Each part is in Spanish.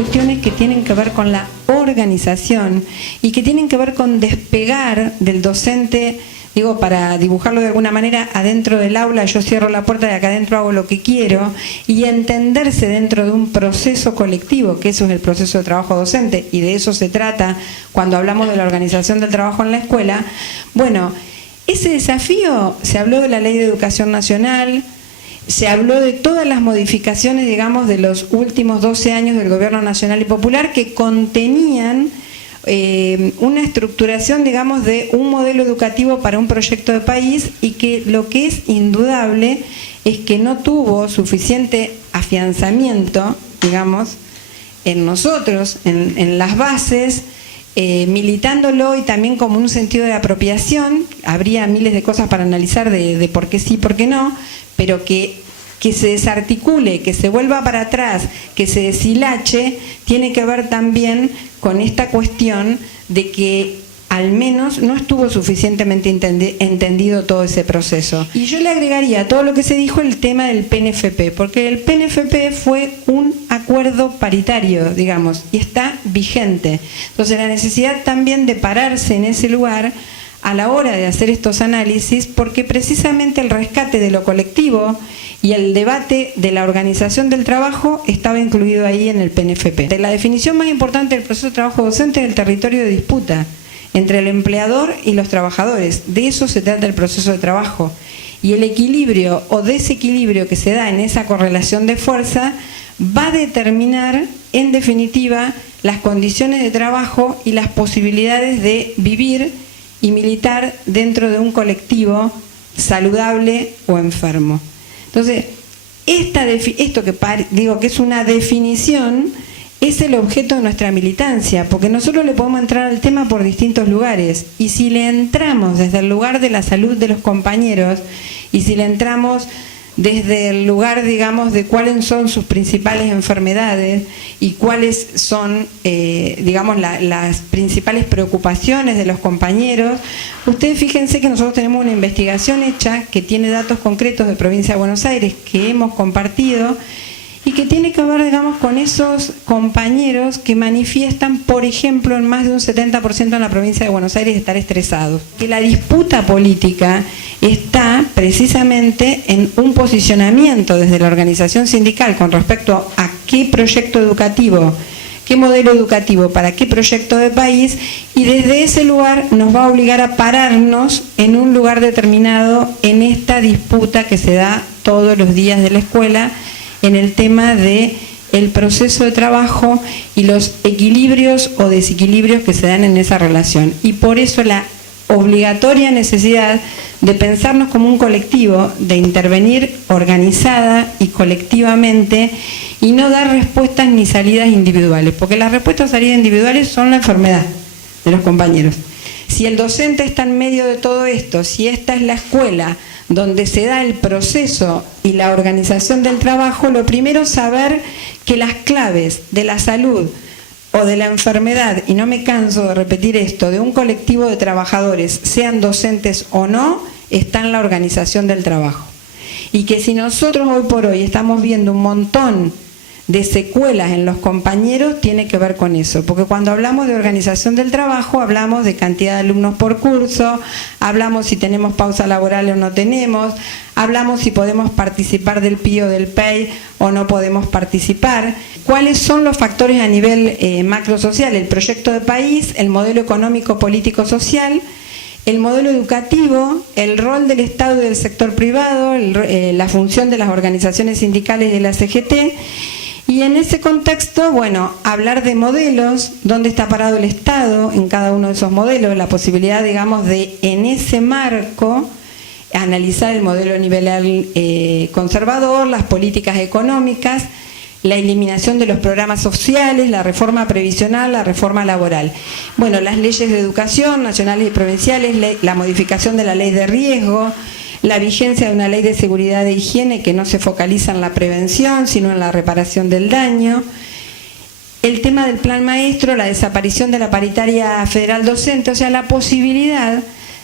cuestiones que tienen que ver con la organización y que tienen que ver con despegar del docente, digo, para dibujarlo de alguna manera, adentro del aula yo cierro la puerta y acá adentro hago lo que quiero, y entenderse dentro de un proceso colectivo, que eso es el proceso de trabajo docente, y de eso se trata cuando hablamos de la organización del trabajo en la escuela. Bueno, ese desafío, se habló de la Ley de Educación Nacional, se habló de todas las modificaciones, digamos, de los últimos 12 años del Gobierno Nacional y Popular, que contenían una estructuración, digamos, de un modelo educativo para un proyecto de país, y que lo que es indudable es que no tuvo suficiente afianzamiento, digamos, en nosotros, en las bases, militándolo, y también como un sentido de apropiación. Habría miles de cosas para analizar de por qué sí, por qué no, pero que se desarticule, que se vuelva para atrás, que se deshilache, tiene que ver también con esta cuestión de que al menos no estuvo suficientemente entendido todo ese proceso. Y yo le agregaría a todo lo que se dijo el tema del PNFP, porque el PNFP fue un acuerdo paritario, digamos, y está vigente. Entonces la necesidad también de pararse en ese lugar a la hora de hacer estos análisis, porque precisamente el rescate de lo colectivo y el debate de la organización del trabajo estaba incluido ahí en el PNFP. La definición más importante del proceso de trabajo docente es el territorio de disputa entre el empleador y los trabajadores. De eso se trata el proceso de trabajo. Y el equilibrio o desequilibrio que se da en esa correlación de fuerza va a determinar, en definitiva, las condiciones de trabajo y las posibilidades de vivir y militar dentro de un colectivo saludable o enfermo. Entonces, esto que digo que es una definición, es el objeto de nuestra militancia, porque nosotros le podemos entrar al tema por distintos lugares, y si le entramos desde el lugar de la salud de los compañeros, y si le entramos desde el lugar, digamos, de cuáles son sus principales enfermedades y cuáles son, digamos, las principales preocupaciones de los compañeros. Ustedes fíjense que nosotros tenemos una investigación hecha que tiene datos concretos de Provincia de Buenos Aires que hemos compartido, y que tiene que ver, digamos, con esos compañeros que manifiestan, por ejemplo, en más de un 70% en la Provincia de Buenos Aires, estar estresados. Que la disputa política está precisamente en un posicionamiento desde la organización sindical con respecto a qué proyecto educativo, qué modelo educativo, para qué proyecto de país, y desde ese lugar nos va a obligar a pararnos en un lugar determinado en esta disputa que se da todos los días de la escuela, en el tema de el proceso de trabajo y los equilibrios o desequilibrios que se dan en esa relación. Y por eso la obligatoria necesidad de pensarnos como un colectivo, de intervenir organizada y colectivamente, y no dar respuestas ni salidas individuales, porque las respuestas o salidas individuales son la enfermedad de los compañeros. Si el docente está en medio de todo esto, si esta es la escuela donde se da el proceso y la organización del trabajo, lo primero es saber que las claves de la salud o de la enfermedad, y no me canso de repetir esto, de un colectivo de trabajadores, sean docentes o no, está en la organización del trabajo. Y que si nosotros hoy por hoy estamos viendo un montón de secuelas en los compañeros, tiene que ver con eso, porque cuando hablamos de organización del trabajo hablamos de cantidad de alumnos por curso, hablamos si tenemos pausa laboral o no tenemos, hablamos si podemos participar del PI o del PEI o no podemos participar, cuáles son los factores a nivel macrosocial, el proyecto de país, el modelo económico, político, social, el modelo educativo, el rol del Estado y del sector privado, la función de las organizaciones sindicales de la CGT. Y en ese contexto, bueno, hablar de modelos, dónde está parado el Estado en cada uno de esos modelos, la posibilidad, digamos, de en ese marco analizar el modelo nivelar conservador, las políticas económicas, la eliminación de los programas sociales, la reforma previsional, la reforma laboral. Bueno, las leyes de educación nacionales y provinciales, la modificación de la ley de riesgo, la vigencia de una ley de seguridad e higiene que no se focaliza en la prevención, sino en la reparación del daño, el tema del plan maestro, la desaparición de la paritaria federal docente, o sea, la posibilidad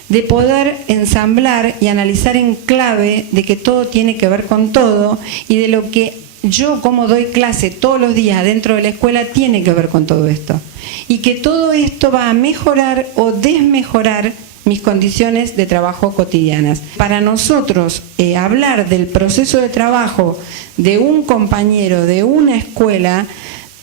de poder ensamblar y analizar en clave de que todo tiene que ver con todo y de lo que yo cómo doy clase todos los días dentro de la escuela tiene que ver con todo esto. Y que todo esto va a mejorar o desmejorar mis condiciones de trabajo cotidianas. Para nosotros, hablar del proceso de trabajo de un compañero, de una escuela,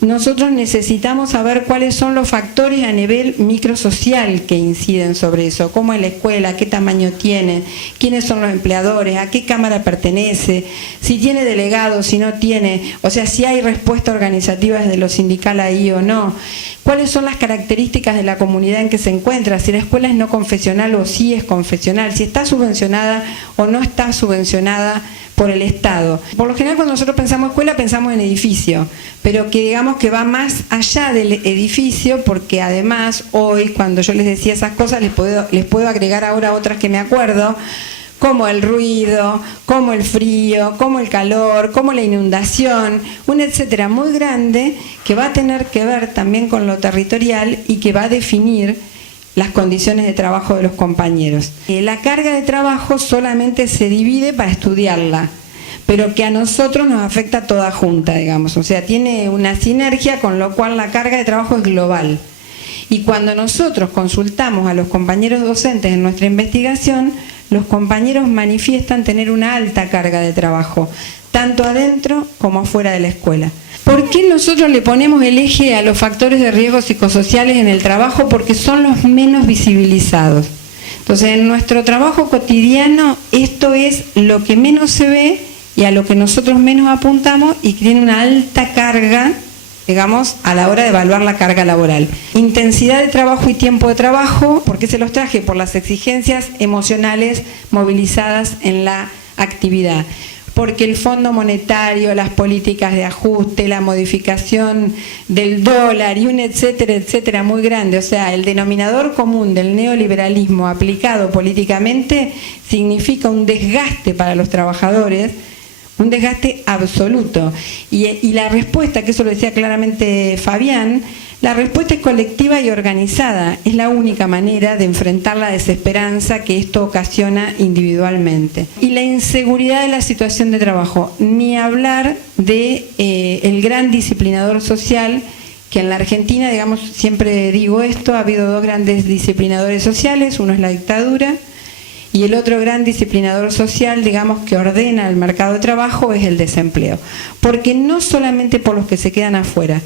nosotros necesitamos saber cuáles son los factores a nivel microsocial que inciden sobre eso, cómo es la escuela, qué tamaño tiene, quiénes son los empleadores, a qué cámara pertenece, si tiene delegados, si no tiene, o sea, si hay respuesta organizativa desde lo sindical ahí o no, cuáles son las características de la comunidad en que se encuentra, si la escuela es no confesional o sí es confesional, si está subvencionada o no está subvencionada por el Estado. Por lo general, cuando nosotros pensamos escuela, pensamos en edificio, pero que digamos que va más allá del edificio, porque además hoy, cuando yo les decía esas cosas, les puedo agregar ahora otras que me acuerdo, como el ruido, como el frío, como el calor, como la inundación, un etcétera muy grande que va a tener que ver también con lo territorial y que va a definir las condiciones de trabajo de los compañeros. La carga de trabajo solamente se divide para estudiarla, pero que a nosotros nos afecta toda junta, digamos, o sea, tiene una sinergia, con lo cual la carga de trabajo es global. Y cuando nosotros consultamos a los compañeros docentes en nuestra investigación, los compañeros manifiestan tener una alta carga de trabajo, tanto adentro como afuera de la escuela. ¿Por qué nosotros le ponemos el eje a los factores de riesgo psicosociales en el trabajo? Porque son los menos visibilizados. Entonces, en nuestro trabajo cotidiano, esto es lo que menos se ve y a lo que nosotros menos apuntamos y que tiene una alta carga, digamos, a la hora de evaluar la carga laboral. Intensidad de trabajo y tiempo de trabajo, ¿por qué se los traje? Por las exigencias emocionales movilizadas en la actividad. Porque el Fondo Monetario, las políticas de ajuste, la modificación del dólar y un etcétera, etcétera muy grande. O sea, el denominador común del neoliberalismo aplicado políticamente significa un desgaste para los trabajadores, un desgaste absoluto. Y la respuesta, que eso lo decía claramente Fabián, la respuesta es colectiva y organizada. Es la única manera de enfrentar la desesperanza que esto ocasiona individualmente. Y la inseguridad de la situación de trabajo. Ni hablar de el gran disciplinador social, que en la Argentina, digamos, siempre digo esto, ha habido dos grandes disciplinadores sociales, uno es la dictadura, y el otro gran disciplinador social, digamos, que ordena el mercado de trabajo es el desempleo. Porque no solamente por los que se quedan afuera,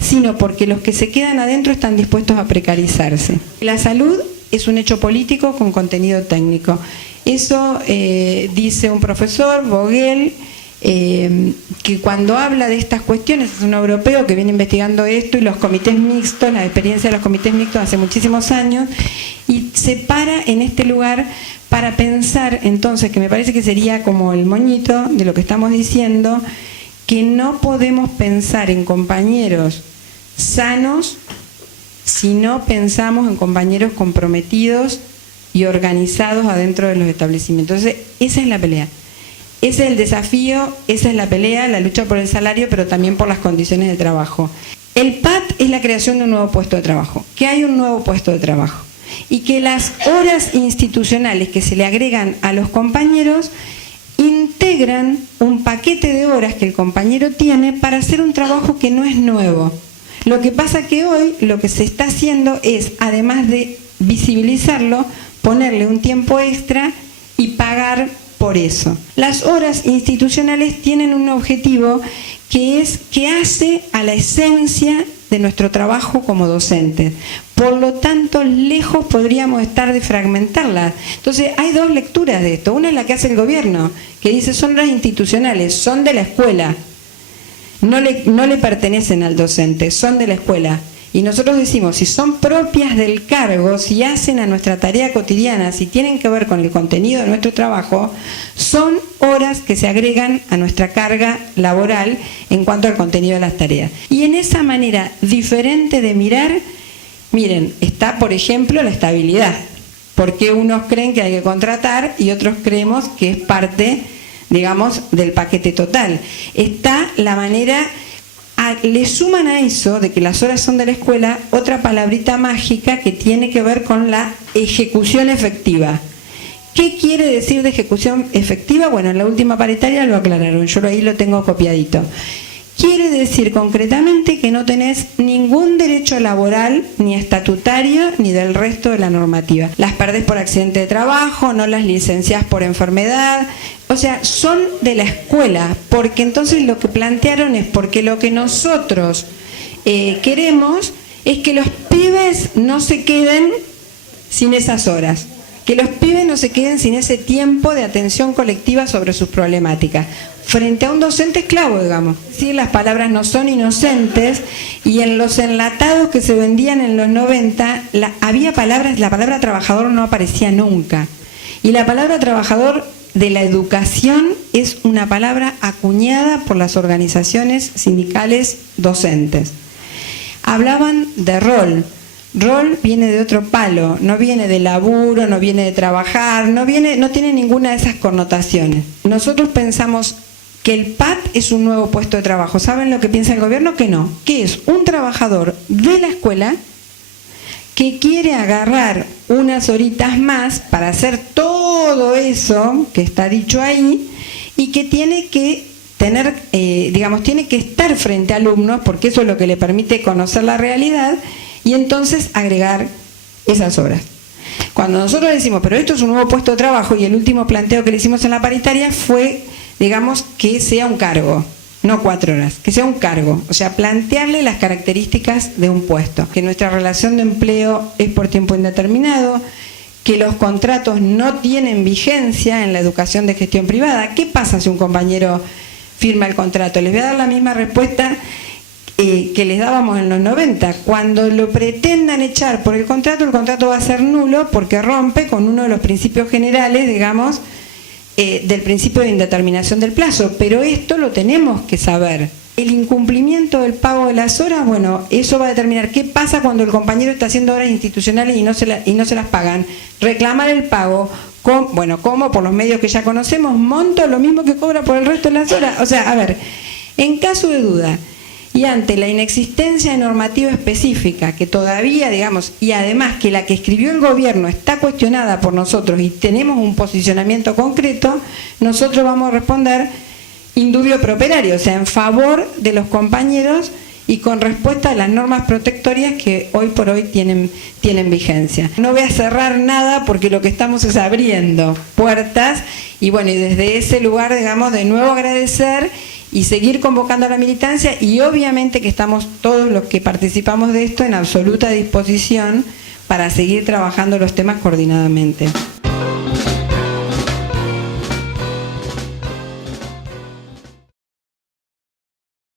sino porque los que se quedan adentro están dispuestos a precarizarse. La salud es un hecho político con contenido técnico. Eso dice un profesor, Vogel, que cuando habla de estas cuestiones, es un europeo que viene investigando esto y los comités mixtos, la experiencia de los comités mixtos hace muchísimos años, y se para en este lugar para pensar, entonces, que me parece que sería como el moñito de lo que estamos diciendo, que no podemos pensar en compañeros sanos si no pensamos en compañeros comprometidos y organizados adentro de los establecimientos. Entonces, esa es la pelea. Ese es el desafío, esa es la pelea, la lucha por el salario, pero también por las condiciones de trabajo. El PAT es la creación de un nuevo puesto de trabajo, que hay un nuevo puesto de trabajo y que las horas institucionales que se le agregan a los compañeros integran un paquete de horas que el compañero tiene para hacer un trabajo que no es nuevo. Lo que pasa que hoy lo que se está haciendo es, además de visibilizarlo, ponerle un tiempo extra y pagar por eso. Las horas institucionales tienen un objetivo que hace a la esencia de nuestro trabajo como docentes. Por lo tanto, lejos podríamos estar de fragmentarlas. Entonces, hay dos lecturas de esto. Una es la que hace el gobierno, que dice son horas institucionales, son de la escuela. No le pertenecen al docente, son de la escuela. Y nosotros decimos, si son propias del cargo, si hacen a nuestra tarea cotidiana, si tienen que ver con el contenido de nuestro trabajo, son horas que se agregan a nuestra carga laboral en cuanto al contenido de las tareas. Y en esa manera diferente de mirar, miren, está por ejemplo la estabilidad. Porque unos creen que hay que contratar y otros creemos que es parte, digamos, del paquete total. Está la manera... Le suman a eso de que las horas son de la escuela otra palabrita mágica que tiene que ver con la ejecución efectiva, ¿Qué quiere decir de ejecución efectiva? Bueno, en la última paritaria lo aclararon, yo ahí lo tengo copiadito. Quiere decir concretamente que no tenés ningún derecho laboral, ni estatutario, ni del resto de la normativa. Las perdés por accidente de trabajo, no las licenciás por enfermedad, o sea, son de la escuela, porque entonces lo que plantearon es porque lo que nosotros queremos es que los pibes no se queden sin esas horas, que los pibes no se queden sin ese tiempo de atención colectiva sobre sus problemáticas, frente a un docente esclavo, digamos. Sí, las palabras no son inocentes, y en los enlatados que se vendían en los 90, había palabras, la palabra trabajador no aparecía nunca. Y la palabra trabajador de la educación es una palabra acuñada por las organizaciones sindicales docentes. Hablaban de rol. Rol viene de otro palo, no viene de laburo, no viene de trabajar, no tiene ninguna de esas connotaciones. Nosotros pensamos que el PAT es un nuevo puesto de trabajo. ¿Saben lo que piensa el gobierno? Que no, que es un trabajador de la escuela que quiere agarrar unas horitas más para hacer todo eso que está dicho ahí, y que tiene que tener, tiene que estar frente a alumnos, porque eso es lo que le permite conocer la realidad, y entonces agregar esas horas. Cuando nosotros decimos, pero esto es un nuevo puesto de trabajo, y el último planteo que le hicimos en la paritaria fue, digamos, que sea un cargo, no 4 horas, que sea un cargo, o sea, plantearle las características de un puesto, que nuestra relación de empleo es por tiempo indeterminado, que los contratos no tienen vigencia en la educación de gestión privada. ¿Qué pasa si un compañero firma el contrato? Les voy a dar la misma respuesta que les dábamos en los 90. Cuando lo pretendan echar por el contrato va a ser nulo, porque rompe con uno de los principios generales, digamos, del principio de indeterminación del plazo. Pero esto lo tenemos que saber. El incumplimiento del pago de las horas, bueno, eso va a determinar qué pasa cuando el compañero está haciendo horas institucionales y no se las pagan. Reclamar el pago, como por los medios que ya conocemos, monto lo mismo que cobra por el resto de las horas. O sea, a ver, en caso de duda y ante la inexistencia de normativa específica, que todavía, digamos, y además que la que escribió el gobierno está cuestionada por nosotros y tenemos un posicionamiento concreto, nosotros vamos a responder indubio pro operario, o sea, en favor de los compañeros y con respuesta a las normas protectorias que hoy por hoy tienen vigencia. No voy a cerrar nada, porque lo que estamos es abriendo puertas, y bueno, y desde ese lugar, digamos, de nuevo agradecer y seguir convocando a la militancia, y obviamente que estamos todos los que participamos de esto en absoluta disposición para seguir trabajando los temas coordinadamente.